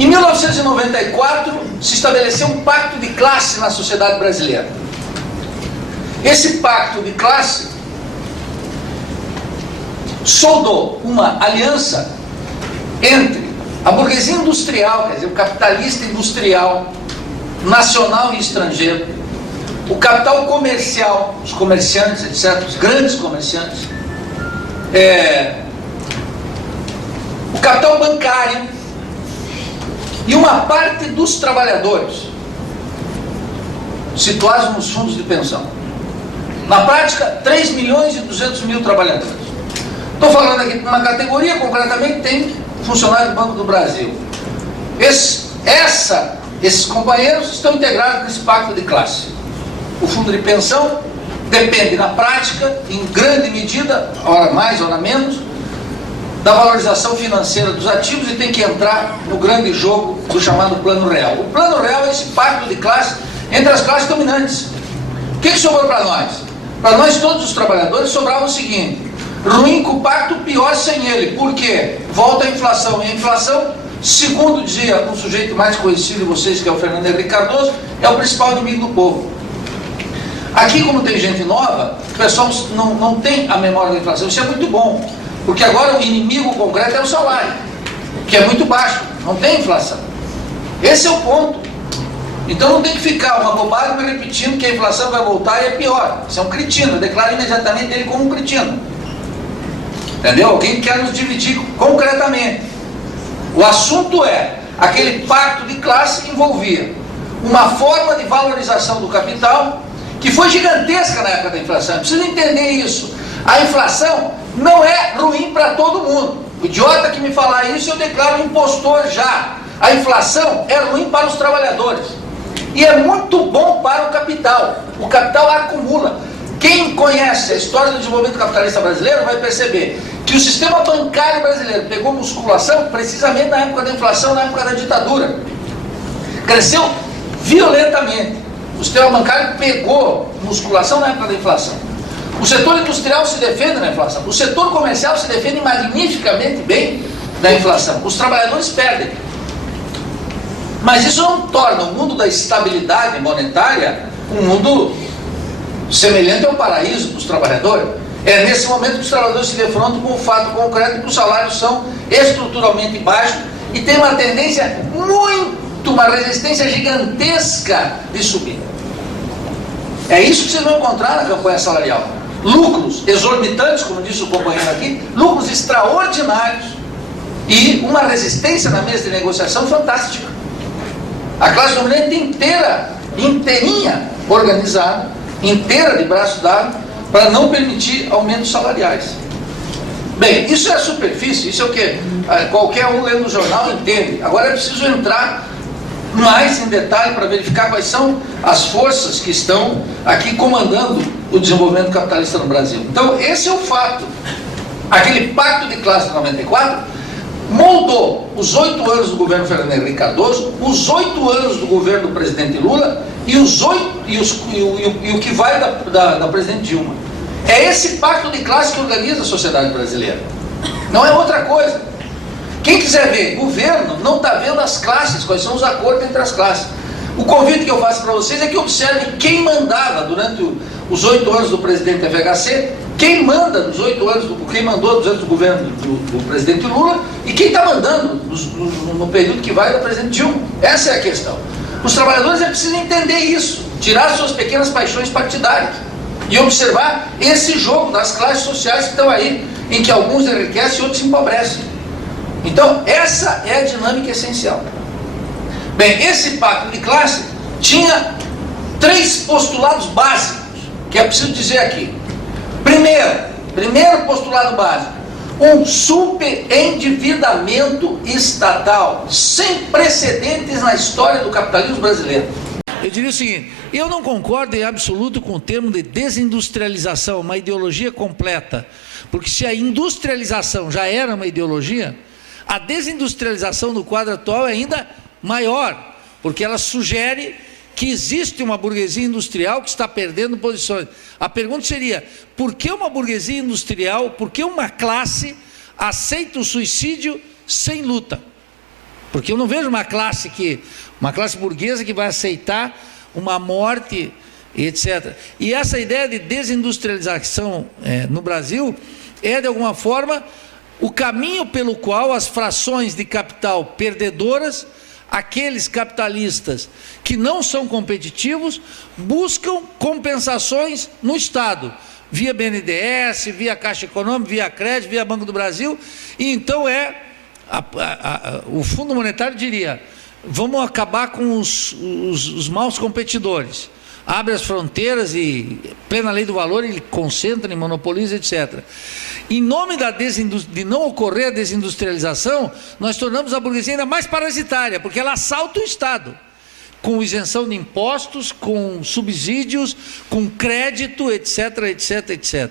Em 1994, se estabeleceu um pacto de classe na sociedade brasileira. Esse pacto de classe soldou uma aliança entre a burguesia industrial, quer dizer, o capitalista industrial, nacional e estrangeiro, o capital comercial, os comerciantes, etc., os grandes comerciantes, o capital bancário e uma parte dos trabalhadores, situados nos fundos de pensão. Na prática, 3 milhões e 200 mil trabalhadores. Estou falando aqui de uma categoria, concretamente, tem funcionário do Banco do Brasil. Esses companheiros estão integrados nesse pacto de classe. O fundo de pensão depende, na prática, em grande medida, hora mais, hora menos, da valorização financeira dos ativos e tem que entrar no grande jogo do chamado Plano Real. O Plano Real é esse pacto de classe entre as classes dominantes. O que sobrou para nós? Para nós, todos os trabalhadores, sobrava o seguinte: ruim com o pacto, pior sem ele. Por quê? Volta a inflação. E a inflação, segundo dizia um sujeito mais conhecido de vocês, que é o Fernando Henrique Cardoso, é o principal inimigo do povo. Aqui, como tem gente nova, o pessoal não tem a memória da inflação. Isso é muito bom, porque agora o inimigo concreto é o salário, que é muito baixo, não tem inflação. Esse é o ponto. Então não tem que ficar uma bobagem me repetindo que a inflação vai voltar e é pior. Isso é um cretino, eu declaro imediatamente ele como um cretino. Entendeu? Alguém quer nos dividir concretamente. O assunto é, aquele pacto de classe envolvia uma forma de valorização do capital que foi gigantesca na época da inflação. Precisa entender isso. A inflação não é ruim para todo mundo. O idiota que me falar isso, eu declaro impostor já. A inflação é ruim para os trabalhadores. E é muito bom para o capital. O capital acumula. Quem conhece a história do desenvolvimento capitalista brasileiro vai perceber que o sistema bancário brasileiro pegou musculação precisamente na época da inflação, na época da ditadura. Cresceu violentamente. O sistema bancário pegou musculação na época da inflação. O setor industrial se defende na inflação. O setor comercial se defende magnificamente bem da inflação. Os trabalhadores perdem. Mas isso não torna o mundo da estabilidade monetária um mundo semelhante ao paraíso dos trabalhadores. É nesse momento que os trabalhadores se defrontam com o fato concreto de que os salários são estruturalmente baixos e tem uma tendência uma resistência gigantesca de subir. É isso que vocês vão encontrar na campanha salarial. Lucros exorbitantes, como disse o companheiro aqui, lucros extraordinários e uma resistência na mesa de negociação fantástica. A classe dominante inteirinha organizada, inteira de braço dado, para não permitir aumentos salariais. Bem, isso é a superfície, isso é o que qualquer um lendo o jornal entende. Agora é preciso entrar mais em detalhe para verificar quais são as forças que estão aqui comandando o desenvolvimento capitalista no Brasil. Então, esse é o fato. Aquele pacto de classe de 94 moldou os 8 anos do governo Fernando Henrique Cardoso, os 8 anos do governo do presidente Lula e o que vai da presidente Dilma. É esse pacto de classe que organiza a sociedade brasileira. Não é outra coisa. Quem quiser ver governo, não está vendo as classes, quais são os acordos entre as classes. O convite que eu faço para vocês é que observem quem mandava durante os 8 anos do presidente FHC, quem manda nos 8 anos, quem mandou nos anos do governo do presidente Lula e quem está mandando no período que vai da presidente Dilma. Essa é a questão. Os trabalhadores precisam entender isso, tirar suas pequenas paixões partidárias e observar esse jogo das classes sociais que estão aí, em que alguns enriquecem e outros empobrecem. Então, essa é a dinâmica essencial. Bem, esse pacto de classe tinha 3 postulados básicos, que é preciso dizer aqui. Primeiro postulado básico, um superendividamento estatal, sem precedentes na história do capitalismo brasileiro. Eu diria o seguinte, eu não concordo em absoluto com o termo de desindustrialização, uma ideologia completa, porque se a industrialização já era uma ideologia, a desindustrialização no quadro atual é ainda maior, porque ela sugere que existe uma burguesia industrial que está perdendo posições. A pergunta seria, por que uma burguesia industrial, por que uma classe aceita o suicídio sem luta? Porque eu não vejo uma classe burguesa que vai aceitar uma morte, etc. E essa ideia de desindustrialização no Brasil é, de alguma forma, o caminho pelo qual as frações de capital perdedoras, aqueles capitalistas que não são competitivos, buscam compensações no Estado, via BNDES, via Caixa Econômica, via Crédito, via Banco do Brasil, e então o Fundo Monetário diria: vamos acabar com os maus competidores, abre as fronteiras e, plena lei do valor, ele concentra e monopoliza, etc. Em nome de não ocorrer a desindustrialização, nós tornamos a burguesia ainda mais parasitária, porque ela assalta o Estado, com isenção de impostos, com subsídios, com crédito, etc, etc, etc.